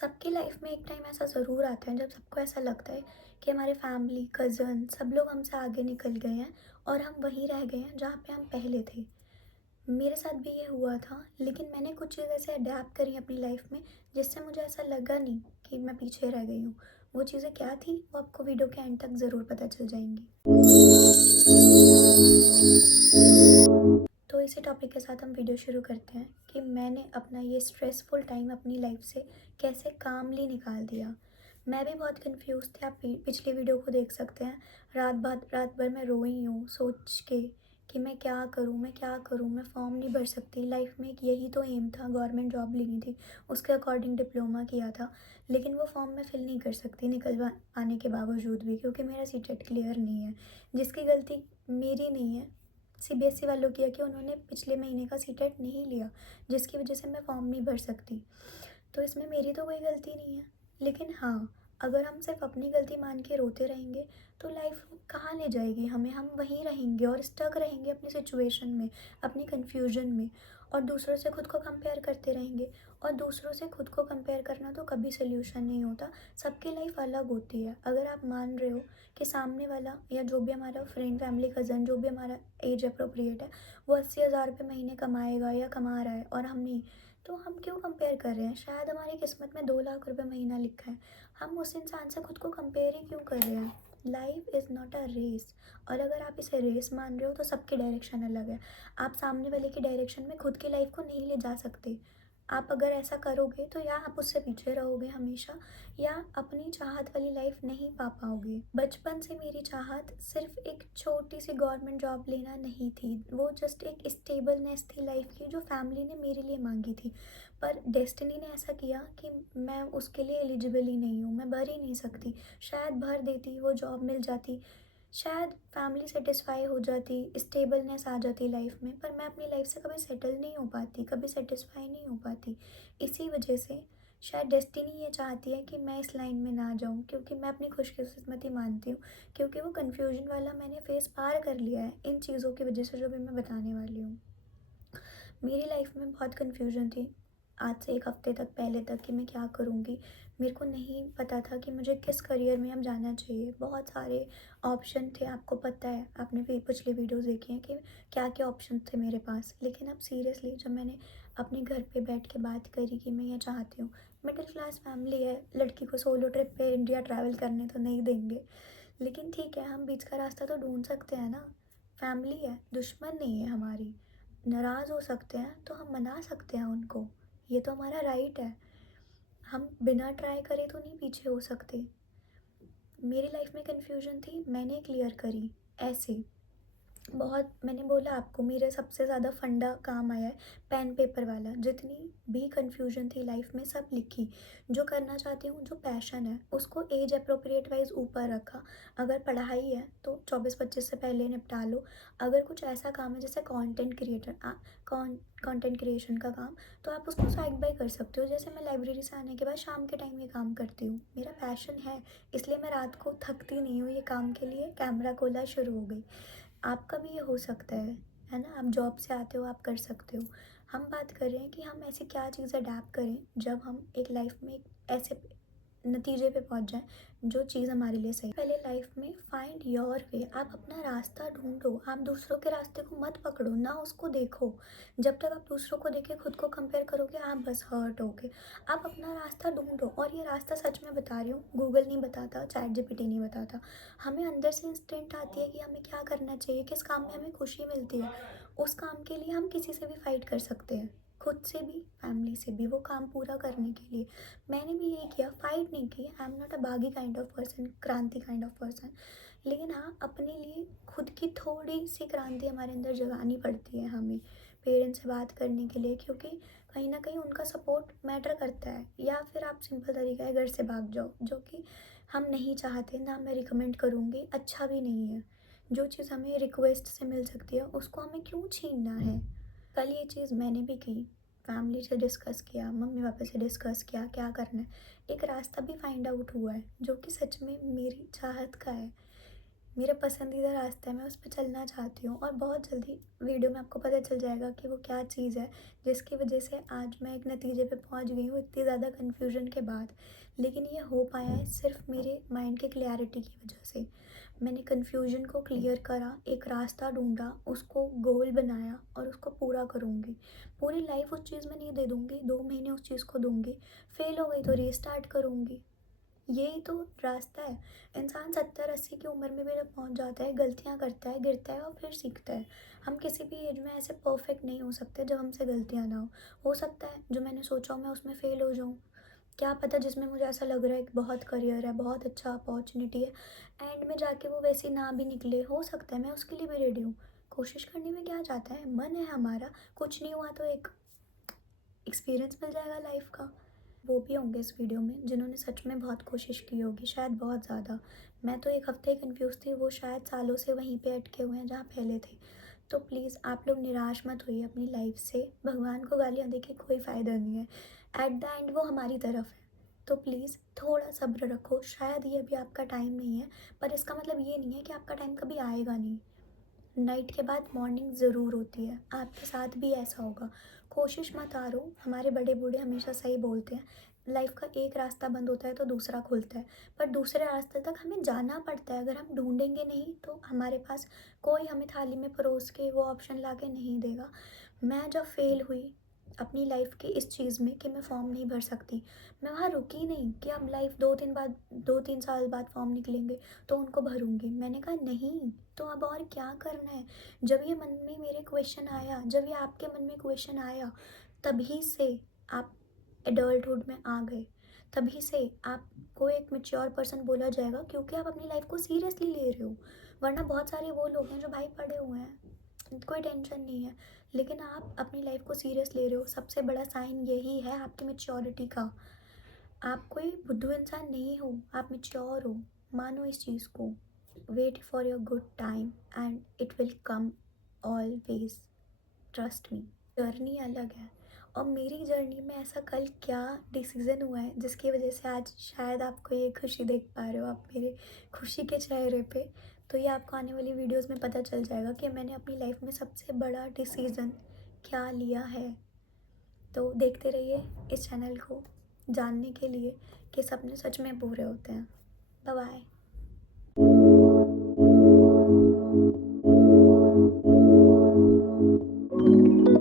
सबकी लाइफ में एक टाइम ऐसा ज़रूर आता है जब सबको ऐसा लगता है कि हमारे फैमिली, कज़न सब लोग हमसे आगे निकल गए हैं और हम वहीं रह गए हैं जहाँ पे हम पहले थे। मेरे साथ भी ये हुआ था, लेकिन मैंने कुछ चीज़ ऐसे अडैप्ट करी अपनी लाइफ में जिससे मुझे ऐसा लगा नहीं कि मैं पीछे रह गई हूँ। वो चीज़ें क्या थी, वो आपको वीडियो के एंड तक ज़रूर पता चल जाएँगी। तो इसी टॉपिक के साथ हम वीडियो शुरू करते हैं कि मैंने अपना ये स्ट्रेसफुल टाइम अपनी लाइफ से कैसे कामली निकाल दिया। मैं भी बहुत कंफ्यूज थी, आप पिछली वीडियो को देख सकते हैं। रात भर मैं रोई हूँ सोच के कि मैं क्या करूँ, मैं क्या करूँ, मैं फॉर्म नहीं भर सकती। लाइफ में एक यही तो एम था, गवर्नमेंट जॉब लेनी थी, उसके अकॉर्डिंग डिप्लोमा किया था। लेकिन वो फॉर्म मैं फिल नहीं कर सकती निकलवा आने के बावजूद भी, क्योंकि मेरा सीटेट क्लियर नहीं है। जिसकी गलती मेरी नहीं है, सीबीएसई वालों की है कि उन्होंने पिछले महीने का सीटेट नहीं लिया, जिसकी वजह से मैं फॉर्म नहीं भर सकती। तो इसमें मेरी तो कोई गलती नहीं है। लेकिन हाँ, अगर हम सिर्फ अपनी गलती मान के रोते रहेंगे तो लाइफ कहाँ ले जाएगी हमें। हम वहीं रहेंगे और स्टक रहेंगे अपनी सिचुएशन में, अपनी कन्फ्यूजन में, और दूसरों से खुद को कंपेयर करते रहेंगे। और दूसरों से खुद को कंपेयर करना तो कभी सोल्यूशन नहीं होता। सबकी लाइफ अलग होती है। अगर आप मान रहे हो कि सामने वाला या जो भी हमारा फ्रेंड, फैमिली, कज़न, जो भी हमारा एज अप्रोप्रिएट है, वो 80,000 रुपये महीने कमाएगा या कमा रहा है और हम नहीं, तो हम क्यों कंपेयर कर रहे हैं। शायद हमारी किस्मत में 2 लाख रुपए महीना लिखा है, हम उस इंसान से खुद को कंपेयर ही क्यों कर रहे हैं। Life is not a race. और अगर आप इसे रेस मान रहे हो तो सबकी डायरेक्शन अलग है। आप सामने वाले की डायरेक्शन में खुद की लाइफ को नहीं ले जा सकते। आप अगर ऐसा करोगे तो या आप उससे पीछे रहोगे हमेशा, या अपनी चाहत वाली लाइफ नहीं पा पाओगे। बचपन से मेरी चाहत सिर्फ एक छोटी सी गवर्नमेंट जॉब लेना नहीं थी, वो जस्ट एक स्टेबलनेस थी लाइफ की जो फैमिली ने मेरे लिए मांगी थी। पर डेस्टिनी ने ऐसा किया कि मैं उसके लिए एलिजिबल ही नहीं हूँ, मैं भर ही नहीं सकती। शायद भर देती, वो जॉब मिल जाती, शायद फैमिली सेटिस्फाई हो जाती, स्टेबलनेस आ जाती लाइफ में, पर मैं अपनी लाइफ से कभी सेटल नहीं हो पाती, कभी सेटिस्फाई नहीं हो पाती। इसी वजह से शायद डेस्टिनी ये चाहती है कि मैं इस लाइन में ना जाऊँ, क्योंकि मैं अपनी खुशकिस्मती मानती हूँ, क्योंकि वो कन्फ्यूजन वाला मैंने फेस पार कर लिया है इन चीज़ों की वजह से जो भी मैं बताने वाली हूँ। मेरी लाइफ में बहुत कन्फ्यूजन थी आज से 1 हफ्ते तक पहले तक कि मैं क्या करूँगी। मेरे को नहीं पता था कि मुझे किस करियर में अब जाना चाहिए। बहुत सारे ऑप्शन थे, आपको पता है, आपने भी पिछली वीडियोस देखी हैं कि क्या क्या ऑप्शन थे मेरे पास। लेकिन अब सीरियसली जब मैंने अपने घर पे बैठ के बात करी कि मैं ये चाहती हूँ, मिडिल क्लास फैमिली है, लड़की को सोलो ट्रिप पे इंडिया ट्रैवल करने तो नहीं देंगे, लेकिन ठीक है, हम बीच का रास्ता तो ढूंढ सकते हैं ना। फैमिली है, दुश्मन नहीं है हमारी। नाराज़ हो सकते हैं तो हम मना सकते हैं उनको, ये तो हमारा राइट है। हम बिना ट्राई करे तो नहीं पीछे हो सकते। मेरी लाइफ में कन्फ्यूजन थी, मैंने क्लियर करी ऐसे। बहुत मैंने बोला आपको, मेरे सबसे ज़्यादा फंडा काम आया है पेन पेपर वाला। जितनी भी कन्फ्यूजन थी लाइफ में सब लिखी। जो करना चाहती हूँ, जो पैशन है, उसको एज अप्रोप्रिएट वाइज ऊपर रखा। अगर पढ़ाई है तो 24-25 से पहले निपटा लो। अगर कुछ ऐसा काम है जैसे कंटेंट क्रिएटर, कंटेंट क्रिएशन का काम, तो आप उसको साइड बाय कर सकते हो। जैसे मैं लाइब्रेरी से आने के बाद शाम के टाइम ये काम करती हूँ, मेरा पैशन है, इसलिए मैं रात को थकती नहीं हूँ। ये काम के लिए कैमरा खोला, शुरू हो गई। आपका भी ये हो सकता है ना। आप जॉब से आते हो, आप कर सकते हो। हम बात कर रहे हैं कि हम ऐसी क्या चीज़ अडैप्ट करें जब हम एक लाइफ में एक ऐसे नतीजे पे पहुंच जाएं जो चीज़ हमारे लिए सही। पहले लाइफ में फाइंड योर वे, आप अपना रास्ता ढूंढो। आप दूसरों के रास्ते को मत पकड़ो, ना उसको देखो। जब तक आप दूसरों को देखे खुद को कंपेयर करोगे, आप बस हर्ट होगे। आप अपना रास्ता ढूंढो, और ये रास्ता सच में बता रही हूँ, गूगल नहीं बताता, चैट जीपीटी नहीं बताता। हमें अंदर से इंस्टिंक्ट आती है कि हमें क्या करना चाहिए, किस काम में हमें खुशी मिलती है। उस काम के लिए हम किसी से भी फाइट कर सकते हैं, खुद से भी, फैमिली से भी, वो काम पूरा करने के लिए। मैंने भी यही किया, फाइट नहीं की। आई एम नॉट अ बागी काइंड ऑफ पर्सन, क्रांति काइंड ऑफ पर्सन। लेकिन हाँ, अपने लिए खुद की थोड़ी सी क्रांति हमारे अंदर जगानी पड़ती है हमें, पेरेंट्स से बात करने के लिए, क्योंकि कहीं ना कहीं उनका सपोर्ट मैटर करता है। या फिर आप, सिंपल तरीका है, घर से भाग जाओ, जो कि हम नहीं चाहते ना, मैं रिकमेंड करूँगी, अच्छा भी नहीं है। जो चीज़ हमें रिक्वेस्ट से मिल सकती है उसको हमें क्यों छीनना है। कल ये चीज़ मैंने भी की, फैमिली से डिस्कस किया, मम्मी पापा से डिस्कस किया क्या करना है। एक रास्ता भी फाइंड आउट हुआ है जो कि सच में मेरी चाहत का है। मेरा पसंदीदा रास्ता है, मैं उस पे चलना चाहती हूँ और बहुत जल्दी वीडियो में आपको पता चल जाएगा कि वो क्या चीज़ है जिसकी वजह से आज मैं एक नतीजे पे पहुँच गई हूँ इतनी ज़्यादा कन्फ्यूजन के बाद। लेकिन ये हो पाया है सिर्फ़ मेरे माइंड की क्लैरिटी की वजह से। मैंने कन्फ्यूजन को क्लियर करा, एक रास्ता ढूँढा, उसको गोल बनाया और उसको पूरा करूँगी। पूरी लाइफ़ उस चीज़ में नहीं दे दूँगी, 2 महीने उस चीज़ को दूँगी, फ़ेल हो गई तो रीस्टार्ट करूँगी। यही तो रास्ता है। इंसान 70-80 की उम्र में भी जब पहुँच जाता है, गलतियाँ करता है, गिरता है और फिर सीखता है। हम किसी भी एज में ऐसे परफेक्ट नहीं हो सकते जब हमसे गलतियाँ ना हो। हो सकता है जो मैंने सोचा हो मैं उसमें फ़ेल हो जाऊँ। क्या पता जिसमें मुझे ऐसा लग रहा है कि बहुत करियर है, बहुत अच्छा अपॉर्च्युनिटी है, एंड में जाके वो वैसी ना भी निकले, हो सकता है मैं उसके लिए भी रेडी हूँ। कोशिश करने में क्या जाता है, मन है हमारा, कुछ नहीं हुआ तो एक एक्सपीरियंस मिल जाएगा लाइफ का। वो भी होंगे इस वीडियो में जिन्होंने सच में बहुत कोशिश की होगी, शायद बहुत ज़्यादा। मैं तो 1 हफ़्ते ही कन्फ्यूज़ थी, वो शायद सालों से वहीं पे अटके हुए हैं जहाँ पहले थे। तो प्लीज़ आप लोग निराश मत होइए अपनी लाइफ से, भगवान को गालियाँ दे के कोई फ़ायदा नहीं है। एट द एंड वो हमारी तरफ है। तो प्लीज़ थोड़ा सब्र रखो, शायद ये अभी आपका टाइम नहीं है, पर इसका मतलब ये नहीं है कि आपका टाइम कभी आएगा नहीं। नाइट के बाद मॉर्निंग ज़रूर होती है, आपके साथ भी ऐसा होगा। कोशिश मत हारो, हमारे बड़े बूढ़े हमेशा सही बोलते हैं, लाइफ का एक रास्ता बंद होता है तो दूसरा खुलता है, पर दूसरे रास्ते तक हमें जाना पड़ता है। अगर हम ढूंढेंगे नहीं तो हमारे पास कोई हमें थाली में परोस के वो ऑप्शन ला के नहीं देगा। मैं जब फेल हुई अपनी लाइफ की इस चीज़ में कि मैं फॉर्म नहीं भर सकती, मैं वहाँ रुकी नहीं कि अब लाइफ 2-3 साल बाद फॉर्म निकलेंगे तो उनको भरूंगी। मैंने कहा नहीं, तो अब और क्या करना है। जब ये मन में मेरे क्वेश्चन आया, जब ये आपके मन में क्वेश्चन आया, तभी से आप एडल्टहुड में आ गए, तभी से आपको एक मैच्योर पर्सन बोला जाएगा क्योंकि आप अपनी लाइफ को सीरियसली ले रहे हो। वरना बहुत सारे वो लोग हैं जो भाई पढ़े हुए हैं, कोई टेंशन नहीं है, लेकिन आप अपनी लाइफ को सीरियस ले रहे हो। सबसे बड़ा साइन यही है आपकी मैच्योरिटी का। आप कोई बुद्धू इंसान नहीं हो, आप मैच्योर हो, मानो इस चीज़ को। Wait for your good time and it will come always, trust me. Journey अलग है और मेरी जर्नी में ऐसा कल क्या डिसीज़न हुआ है जिसकी वजह से आज शायद आपको ये खुशी देख पा रहे हो आप मेरे खुशी के चेहरे पे। तो ये आपको आने वाली वीडियोस में पता चल जाएगा कि मैंने अपनी लाइफ में सबसे बड़ा डिसीज़न क्या लिया है। तो देखते रहिए इस चैनल को जानने के लिए कि सपने सच में पूरे होते हैं। Bye bye.